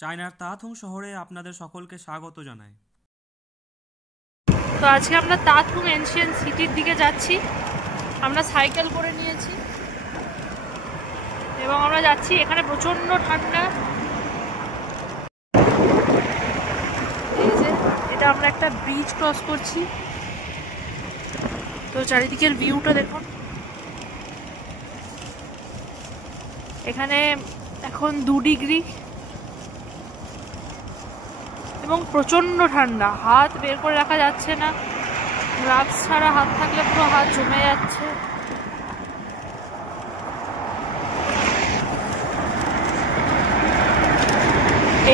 চায়নার তাথুং শহরে আপনাদের সকলকে স্বাগত জানাই। তো আজকে আমরা তাথুং এনশিয়েন্ট সিটির দিকে যাচ্ছি। আমরা সাইকেল করে নিয়েছি এবং আমরা যাচ্ছি। এখানে প্রচন্ড ঠান্ডা। এই যে এটা আমরা একটা ব্রিজ ক্রস করছি। তো চারিদিকের ভিউটা দেখুন। এখানে এখন 2 ডিগ্রি এবং প্রচন্ড ঠান্ডা। হাত বের করে রাখা যাচ্ছে না। গ্লাভস ছাড়া হাত থাকলে পুরো হাত জমে যাচ্ছে।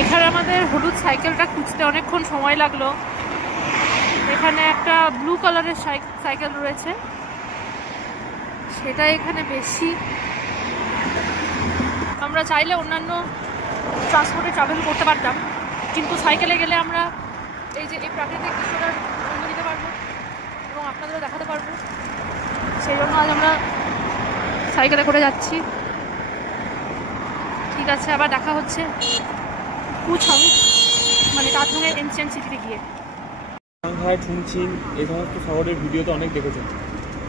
এখানে আমাদের হলুদ সাইকেলটা খুঁজতে অনেকক্ষণ সময় লাগলো। এখানে একটা ব্লু কালারের সাইকেল রয়েছে, সেটা এখানে বেশি। আমরা চাইলে অন্যান্য ট্রান্সপোর্টে ট্রাভেল করতে পারতাম, কিন্তু সাইকেলে গেলে আমরা এই যে এই প্রাকৃতিক দৃশ্যটার আনন্দ নিতে পারবো এবং আপনাদেরও দেখাতে পারবো। সেই জন্য আজ আমরা সাইকেলে করে যাচ্ছি। ঠিক আছে, আবার দেখা হচ্ছে কুছং মানে তাথুংয়ের এনশিয়েন্ট সিটিতে গিয়ে। সাংহাই, চুংচিং এই সমস্ত শহরের ভিডিওতে অনেক দেখেছেন,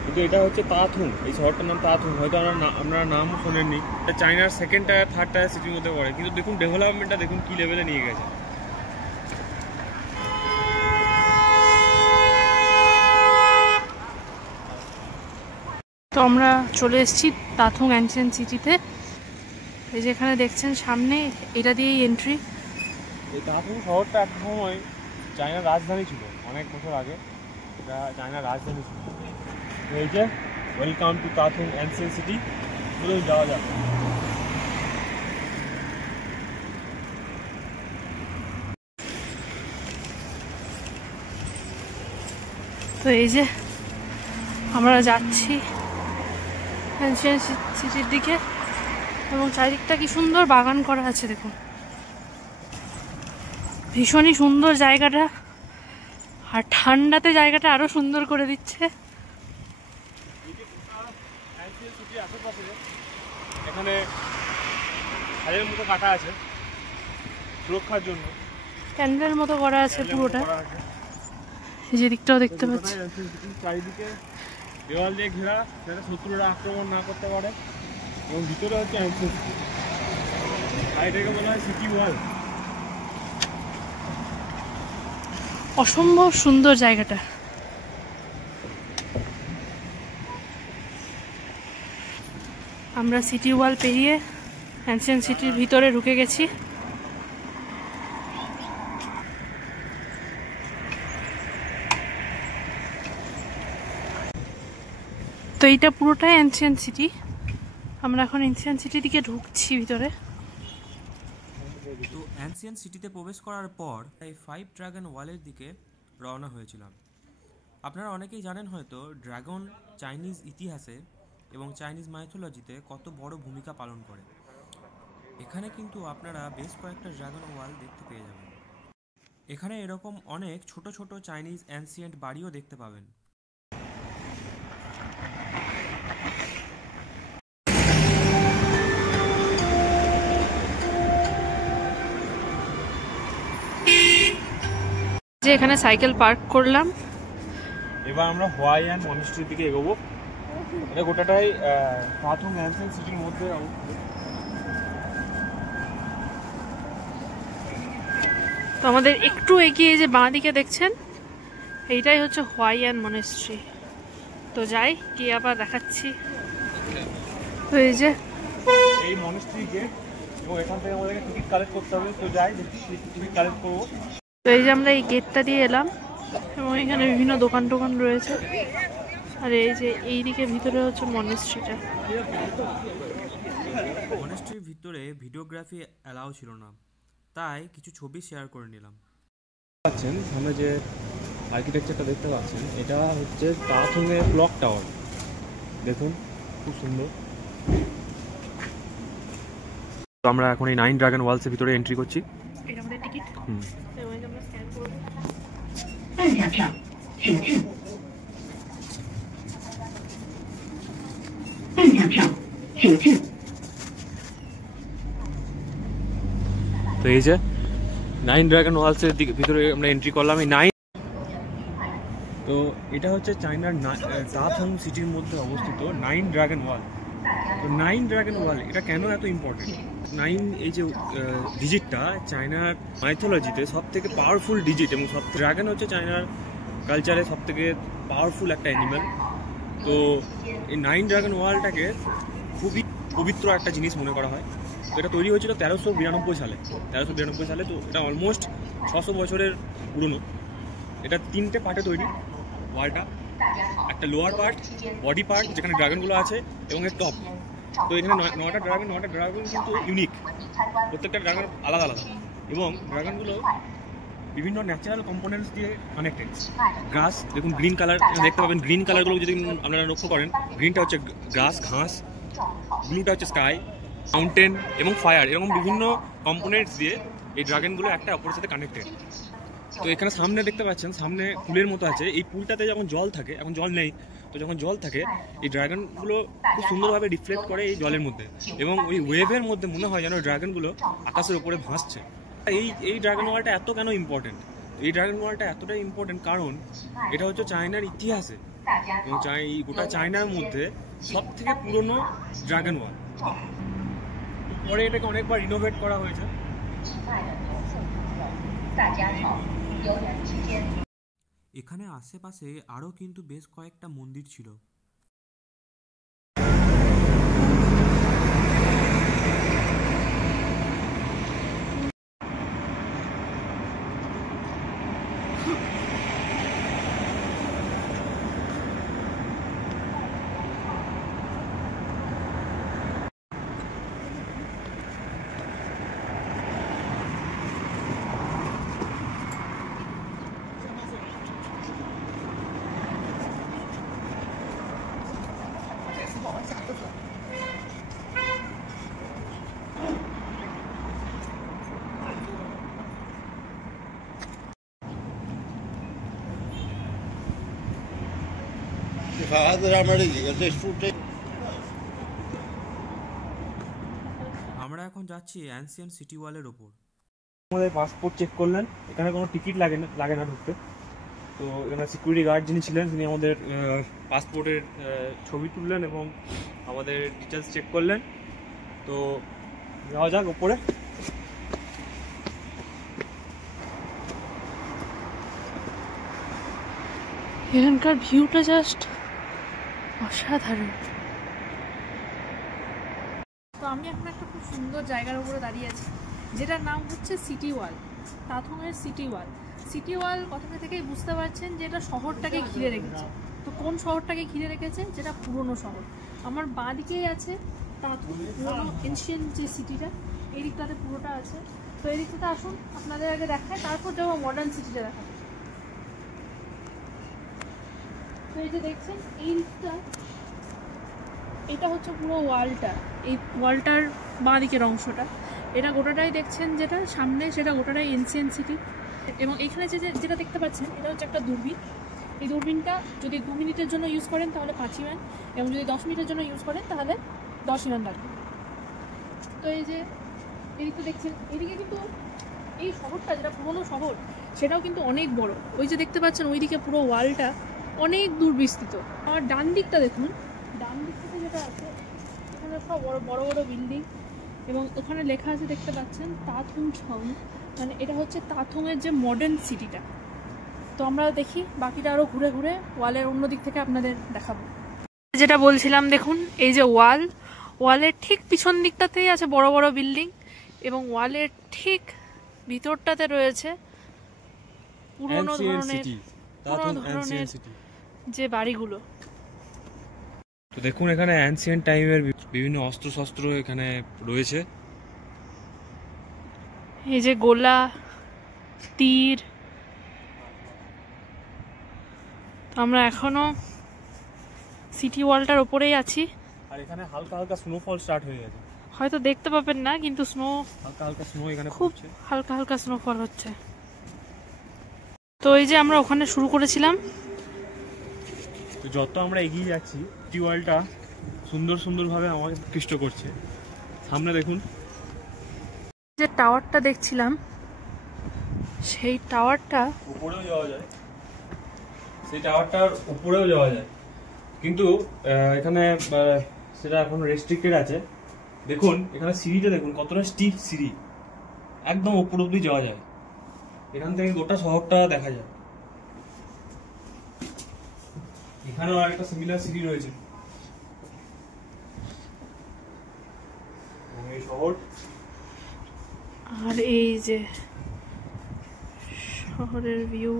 কিন্তু এটা হচ্ছে তাথুং। এই শহরটার নাম তাথুং। হয়তো আপনারা নামও শোনেননি। এটা চায়নার সেকেন্ড টায়ার থার্ড টায়ার সিটির মধ্যে পড়ে, কিন্তু দেখুন ডেভেলপমেন্টটা দেখুন কী লেভেলে নিয়ে গেছে। তো আমরা চলে এসেছি তাথুং এনশিয়েন্ট সিটিতে। এই যে এখানে দেখছেন সামনে, এটা দিয়েই এন্ট্রি। এই তাথুং শহরটা এক সময় চায়নার রাজধানী ছিল, অনেক বছর আগে এটা চায়নার রাজধানী ছিল। এই যে ওয়েলকাম টু তাথুং এনশিয়েন্ট সিটি। চলুন যাওয়া যাক। তো এই যে আমরা যাচ্ছি এনশিয়েন্ট সিটির দিকে এবং চারিদিকটা কি সুন্দর বাগান করা আছে দেখুন। ভীষণই সুন্দর জায়গাটা, আর ঠান্ডাতে জায়গাটা আরো সুন্দর করে দিচ্ছে। এখানে ছাদের মতো কাটা আছে সুরক্ষার জন্য, প্যান্ডেলের মতো করা আছে পুরোটা। এই যে দিকটাও দেখতে পাচ্ছি, চারিদিকে দেওয়াল দিয়ে ঘেরা, যাতে শত্রুরা আক্রমণ না করতে পারে। এবং ভিতরে হচ্ছে এটাকে বলা হয় সিটি ওয়াল। অসম্ভব সুন্দর জায়গাটা। আমরা সিটি ওয়াল পেরিয়ে এনশিয়েন্ট সিটির ভিতরে ঢুকে গেছি। তো এইটা পুরোটাই এনশিয়েন্ট সিটি। আমরা এখন এনশিয়েন্ট সিটির দিকে ঢুকছি ভিতরে। তো অ্যানসিয়েন্ট সিটিতে প্রবেশ করার পর এই 5 ড্রাগন ওয়ালের দিকে রওনা হয়েছিলাম। আপনারা অনেকেই জানেন হয়তো ড্রাগন চাইনিজ ইতিহাসে এবং চাইনিজ মাইথোলজিতে কত বড় ভূমিকা পালন করে। এখানে কিন্তু আপনারা বেশ কয়েকটা ড্রাগন ওয়াল দেখতে পেয়ে যাবেন। এখানে এরকম অনেক ছোট ছোট চাইনিজ অ্যানসিয়েন্ট বাড়িও দেখতে পাবেন। যে এখানে সাইকেল পার্ক করলাম। এবার আমরা হোয়াইয়ান মনেস্ট্রির দিকে এগোবো। এটা গোটাটাই তাথুং এনশিয়েন্ট সিটির মধ্যে। তো আমাদের একটু এগিয়ে যে বাঁ দিকে দেখছেন, এইটাই হচ্ছে হোয়াইয়ান মনেস্ট্রি। তো যাই, গিয়ে আবার দেখাচ্ছি। তো এই যে এই মনেস্ট্রি গেট, এবং এখান থেকে আমাদেরকে টিকিট কালেক্ট করতে হবে। তো যাই, টিকিট কালেক্ট করবো। তো এই যে আমরা এই গেটটা দিয়ে এলাম এবং এখানে বিভিন্ন দোকান টোকান রয়েছে। আর এই যে এই দিকে ভিতরে হচ্ছে মনেস্ট্রিটা। মনেস্ট্রির ভিতরে ভিডিওগ্রাফি অ্যালাউ ছিল না, তাই কিছু ছবি শেয়ার করে নিলাম। পাচ্ছেন সামনে যে আর্কিটেকচারটা দেখতে পাচ্ছেন, এটা হচ্ছে তাথুং এর ক্লক টাওয়ার। দেখুন খুব সুন্দর। তো আমরা এখন এই 9 ড্রাগন ওয়ালসের ভিতরে এন্ট্রি করছি। এটা আমাদের টিকিট। এবং এই যে আমরা স্ক্যান করব। তো এই যে 9 ড্রাগন ওয়ালসের দিকে ভিতরে আমরা এন্ট্রি করলাম। এই 9, তো এটা হচ্ছে চায়নার তাথং সিটির মধ্যে অবস্থিত 9 ড্রাগন ওয়াল। তো 9 ড্রাগন ওয়াল এটা কেন এত ইম্পর্টেন্ট? 9 এই যে ডিজিটটা চায়নার মাইথোলজিতে সব থেকে পাওয়ারফুল ডিজিট, এবং সব ড্রাগন হচ্ছে চায়নার কালচারে সব থেকে পাওয়ারফুল একটা অ্যানিমাল। তো এই 9 ড্রাগন ওয়ালটাকে খুবই পবিত্র একটা জিনিস মনে করা হয়। তো এটা তৈরি হয়েছিল 1392 সালে। 1392 সালে, তো এটা অলমোস্ট 600 বছরের পুরনো। এটা 3টে পার্টে তৈরি ওয়ালটা, একটা লোয়ার পার্ট, বডি পার্ট যেখানে ড্রাগনগুলো আছে, এবং এর টপ। তো এখানে 9টা ড্রাগন কিন্তু ইউনিক, প্রত্যেকটা ড্রাগন আলাদা আলাদা, এবং ড্রাগনগুলো বিভিন্ন ন্যাচারাল কম্পোনেন্টস দিয়ে কানেক্টেড। গ্রাস দেখুন, গ্রিন কালার দেখতে পাবেন, গ্রিন কালারগুলো যদি আপনারা লক্ষ্য করেন, গ্রিনটা হচ্ছে গ্রাস ঘাস, ব্লুটা হচ্ছে স্কাই, মাউন্টেন এবং ফায়ার, এরকম বিভিন্ন কম্পোনেন্টস দিয়ে এই ড্রাগনগুলো একটা অপরের সাথে কানেক্টেড। তো এখানে সামনে দেখতে পাচ্ছেন, সামনে পুলের মতো আছে। এই পুলটাতে যখন জল থাকে, এখন জল নেই, তো যখন জল থাকে এই ড্রাগনগুলো খুব সুন্দরভাবে রিফ্লেক্ট করে এই জলের মধ্যে, এবং ওই ওয়েভের মধ্যে মনে হয় যেন ড্রাগনগুলো আকাশের উপরে ভাসছে। এই ড্রাগন ওয়ালটা এত কেন ইম্পর্টেন্ট? এই ড্রাগন ওয়ালটা এতটাই ইম্পর্টেন্ট কারণ এটা হচ্ছে চায়নার ইতিহাসে, এবং গোটা চায়নার মধ্যে সব থেকে পুরনো ড্রাগন ওয়াল। পরে এটাকে অনেকবার রিনোভেট করা হয়েছে। এখানে আশেপাশে আরও কিন্তু বেশ কয়েকটা মন্দির ছিল। আমরা এখন যাচ্ছি অ্যানসিয়েন্ট সিটি ওয়ালের ওপর। আমাদের পাসপোর্ট চেক করলেন, এখানে কোনো টিকিট লাগে না ঢুকতে। তো এখানে সিকিউরিটি গার্ড যিনি ছিলেন, তিনি আমাদের পাসপোর্টের ছবি তুললেন এবং আমাদের ডিটেলস চেক করলেন। তো যাওয়া যাক ওপরে। এখানকার ভিউটা জাস্ট অসাধারণ। তো আমি এখন একটা খুব সুন্দর জায়গার উপরে দাঁড়িয়ে আছি, যেটার নাম হচ্ছে সিটি ওয়াল, তাথংয়ের সিটি ওয়াল। সিটি ওয়াল কথাটা থেকেই বুঝতে পারছেন যে এটা শহরটাকে ঘিরে রেখেছে। তো কোন শহরটাকে ঘিরে রেখেছে? যেটা পুরনো শহর। আমার বাঁ দিকেই আছে তাথং, পুরনো এনশিয়েন্ট যে সিটিটা, এই দিকটাতে পুরোটা আছে। তো এই দিকটাতে আসুন, আপনাদের আগে দেখায়, তারপর যাবো মডার্ন সিটিটা দেখাবো। তো এই যে দেখছেন এই দিকটা, এটা হচ্ছে পুরো ওয়ালটা, এই ওয়ালটার বাঁ দিকের অংশটা, এটা গোটাটাই দেখছেন যেটা সামনে, সেটা গোটাটাই এনশিয়েন্ট সিটি। এবং এখানে যেটা দেখতে পাচ্ছেন, এটা হচ্ছে একটা দূরবীন। এই দূরবীনটা যদি 2 মিনিটের জন্য ইউজ করেন তাহলে 5 ইউয়ান, এবং যদি 10 মিনিটের জন্য ইউজ করেন তাহলে 10 ইউয়ান লাগবে। তো এই যে এদিকে দেখছেন, এদিকে কিন্তু এই শহরটা, যেটা পুরোনো শহর, সেটাও কিন্তু অনেক বড়। ওই যে দেখতে পাচ্ছেন ওইদিকে পুরো ওয়ালটা অনেক দূর বিস্তৃত। আর ডান দিকটা দেখুন, ডান দিক থেকে যেটা আছে, এখানে সব বড় বড় বিল্ডিং, এবং ওখানে লেখা আছে দেখতে পাচ্ছেন তাথং ছং, মানে এটা হচ্ছে তাথংয়ের যে মডার্ন সিটিটা। তো আমরা দেখি বাকিটা আরও ঘুরে ঘুরে ওয়ালের অন্য দিক থেকে আপনাদের দেখাবো। যেটা বলছিলাম, দেখুন এই যে ওয়ালের ঠিক পিছন দিকটাতেই আছে বড় বড় বিল্ডিং, এবং ওয়ালের ঠিক ভিতরটাতে রয়েছে পুরনো ধরনের যে বাড়িগুলো। তো দেখুন এখানে অ্যানসিয়েন্ট টাইমের বিভিন্ন অস্ত্রশস্ত্র এখানে রয়েছে। এই যে গোলা, তীর। তো আমরা এখনো সিটি ওয়ালটার ওপরেই আছি। আর এখানে হালকা হালকা স্নোফল স্টার্ট হয়ে গেছে, হয়তো দেখতে পাবেন না, কিন্তু হালকা হালকা স্নো এখানে খুব হালকা হালকা স্নোফল হচ্ছে। তো এই যে আমরা ওখানে শুরু করেছিলাম। তো যত আমরা এগিয়ে যাচ্ছি, সিটি ওয়ালটা সুন্দরভাবে আমাকে আকৃষ্ট করছে। সামনে দেখুন যে টাওয়ারটা দেখছিলাম, সেই টাওয়ারটা উপরেও যাওয়া যায়, সেই টাওয়ারটার উপরেও যাওয়া যায়, কিন্তু এখানে সেটা এখন রেস্ট্রিক্টেড আছে। দেখুন এখানে সিঁড়িটা দেখুন, কতটা স্টিপ সিঁড়ি, একদম উপর অব্দি যাওয়া যায়। এখান থেকে গোটা শহরটা দেখা যায়। এখানেও আরেকটা সিমিলার সিঁড়ি রয়েছে। এবং এই শহর, আর এই যে শহরের ভিউ।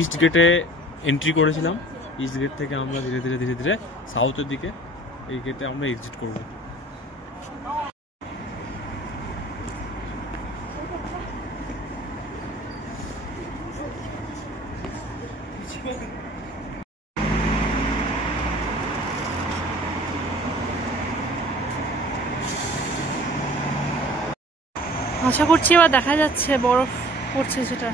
ইস্ট গেটে এন্ট্রি করেছিলাম। ইস্ট গেট থেকে আমরা ধীরে ধীরে ধীরে ধীরে সাউথের দিকে এই গেটে আমরা এক্সিট করব। আশা করছি এবার দেখা যাচ্ছে বরফ পড়ছে সেটা।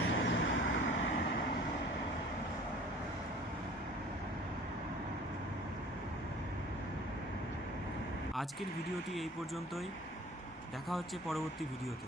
আজকের ভিডিওটি এই পর্যন্তই, দেখা হচ্ছে পরবর্তী ভিডিওতে।